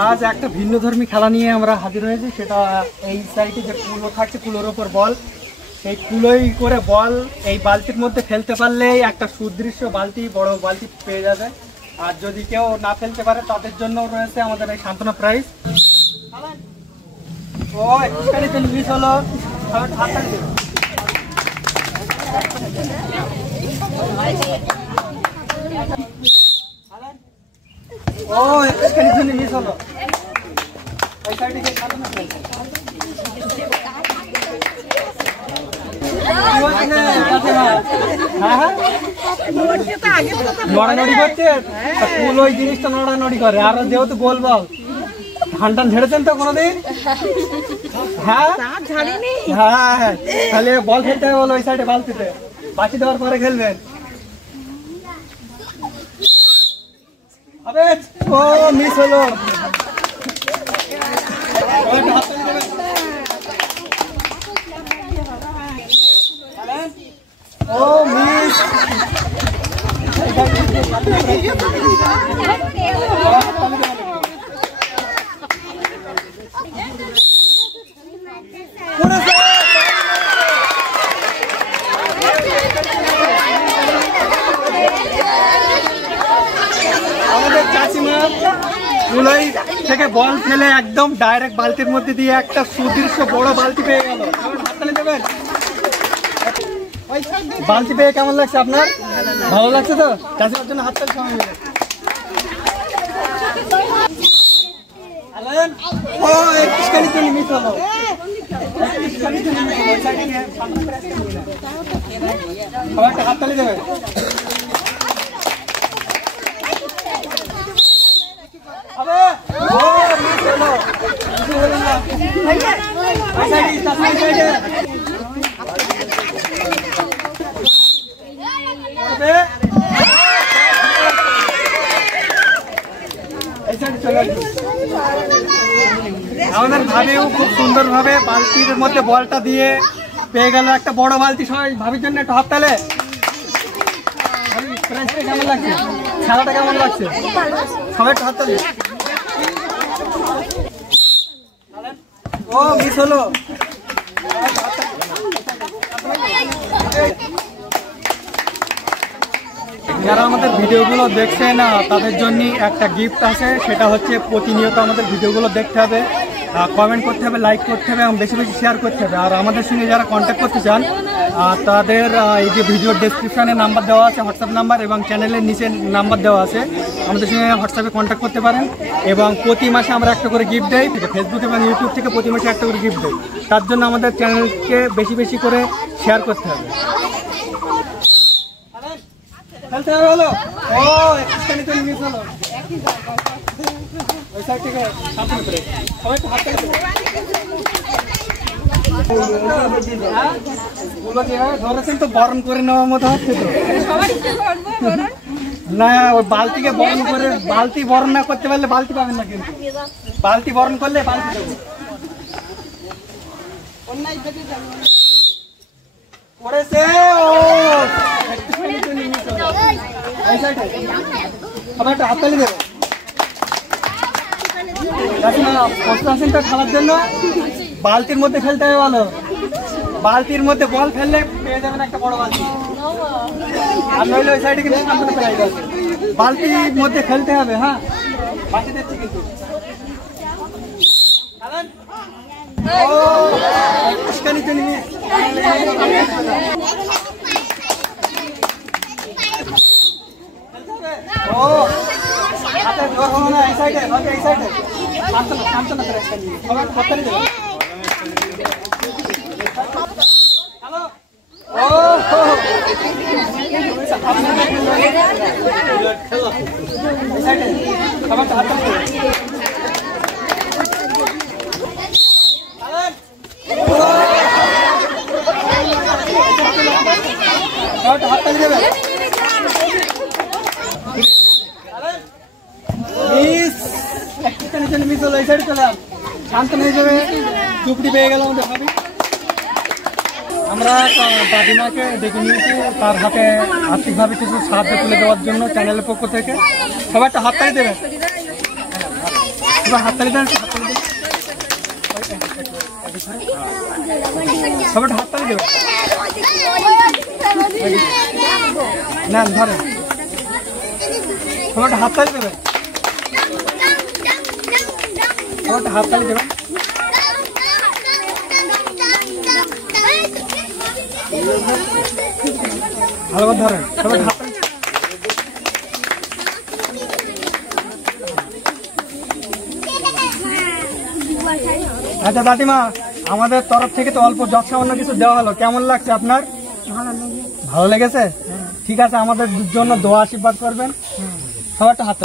আজ একটা ভিন্নধর্মী খেলা নিয়ে আমরা হাজির হয়েছি। সেটা এই সাইডে যে কুলো থাকছে, কুলোর ওপর বল, সেই কুলোই করে বল এই বালতির মধ্যে ফেলতে পারলেই একটা সুদৃশ্য বালতি, বড় বালতি পেয়ে যাবে। আর যদি কেউ না ফেলতে পারে তাদের জন্য রয়েছে আমাদের এই সান্ত্বনা প্রাইজ। ও একটুখানি তো মিস হলো, ও একটুখানি জন্য মিস হলো। ওই সাইডে গিয়ে সান্ত্বনা প্রাইজ নড়ানড়ি করছে, ফুল ওই জিনিসটা নড়ানড়ি করে। আর যেহেতু গোল বল, ধান টান ঝেড়েছেন তো কোনোদিন? হ্যাঁ হ্যাঁ হ্যাঁ, তাহলে বল খেলতে হবে বলো ওই সাইডে বালতিতে, বাকি দেওয়ার পরে খেলবেন। আবে ও মিস হলো। ও মিস, আমাদের চাচিমা কুলোই থেকে বল ফেলে একদম ডাইরেক্ট বালতির মধ্যে দিয়ে একটা সুদৃশ্য বড় বালতি পেয়ে গেল। হাততালি দেবেন। বালতি পেয়ে কেমন লাগছে আপনার? ভালো লাগছে তো? চাচিমার জন্য হাততালি সবাই মিলে। ও একটুখানি তো মিস হলো, সবাই একটা হাততালি দেবে। আমাদের ভাবিও খুব সুন্দর ভাবে বালতির মধ্যে বলটা দিয়ে পেয়ে গেল একটা বড় বালতি। সবাই ভাবির জন্য একটু হাততালি। কেমন লাগছে? খেলাটা কেমন লাগছে? সবাই একটু হাততালি। ও মিস হলো। যারা আমাদের ভিডিওগুলো দেখছে না তাদের জন্য একটা গিফট আছে, সেটা হচ্ছে প্রতিনিয়ত আমাদের ভিডিওগুলো দেখতে হবে, কমেন্ট করতে হবে, লাইক করতে হবে এবং বেশি বেশি শেয়ার করতে হবে। আর আমাদের সঙ্গে যারা কন্ট্যাক্ট করতে চান তাদের এই যে ভিডিওর ডেসক্রিপশানে নাম্বার দেওয়া আছে, হোয়াটসঅ্যাপ নাম্বার, এবং চ্যানেলের নিচে নাম্বার দেওয়া আছে, আমাদের সঙ্গে হোয়াটসঅ্যাপে কন্ট্যাক্ট করতে পারেন। এবং প্রতি মাসে আমরা একটা করে গিফট দেই, ফেসবুক এবং ইউটিউব থেকে প্রতি মাসে একটা করে গিফট দেই। তার জন্য আমাদের চ্যানেলকে বেশি বেশি করে শেয়ার করতে হবে। খেলতে হবে হলো। ও একটুখানি তো মিস হলো। ওই সাইড থেকে সামনে করে সবাই একটু হাততালি দেবে। ধরেছেন তো বরণ করে নেওয়ার মতো হচ্ছে তো না। ওই বালতিকে বরণ করে, বালতি বরণ না করতে পারলে বালতি পাবেন না, কিন্তু বালতি বরণ করলে বালতি দেবো। পড়েছে ও সবাই একটা হাততালি দেবে। খেলার জন্য বালতির মধ্যে খেলতে হবে ভালো। বালতির মধ্যে বল ফেললে পেয়ে যাবেন একটা বড় বালতি। আর নইলে ওই সাইডে কিন্তু সামনে ফেলাই যাবে। বালতির মধ্যে খেলতে হবে। হ্যাঁ, বাকি দিচ্ছি কিন্তু। ও ও হাতে জোর হলো না। এই সাইডে, এই সাইডে সান্ত্বনা করে সবাই হাততালি দেবে। হ্যালো, ও এই সাইডে সবাই হাততালি দেবে। হাততালি দেবে। মিস হলো, এই সাইডে চলে সান্ত্বনা হিসেবে চুপড়ি পেয়ে গেল আমাদের ভাবি। আমরা দাদিমাকে ডেকে নিয়েছি তার হাতে আর্থিকভাবে কিছু সাহায্য তুলে দেওয়ার জন্য চ্যানেলের পক্ষ থেকে। সবাই একটা হাততালি দেবে। সবাই হাততালি দেন, সবাই হাততালি দেবেন। নেন ধরেন, সবাই হাততালি দেবেন, সবাই হাততালি দেবেন। ভালো করে ধরেন, সবাই হাততালি। আচ্ছা দাদিমা, আমাদের তরফ থেকে তো অল্প যত সামান্য কিছু দেওয়া হলো, কেমন লাগছে আপনার? ভালো লেগেছে। ঠিক আছে, আমাদের জন্য দোয়া আশীর্বাদ করবেন। সবাই একটা হাত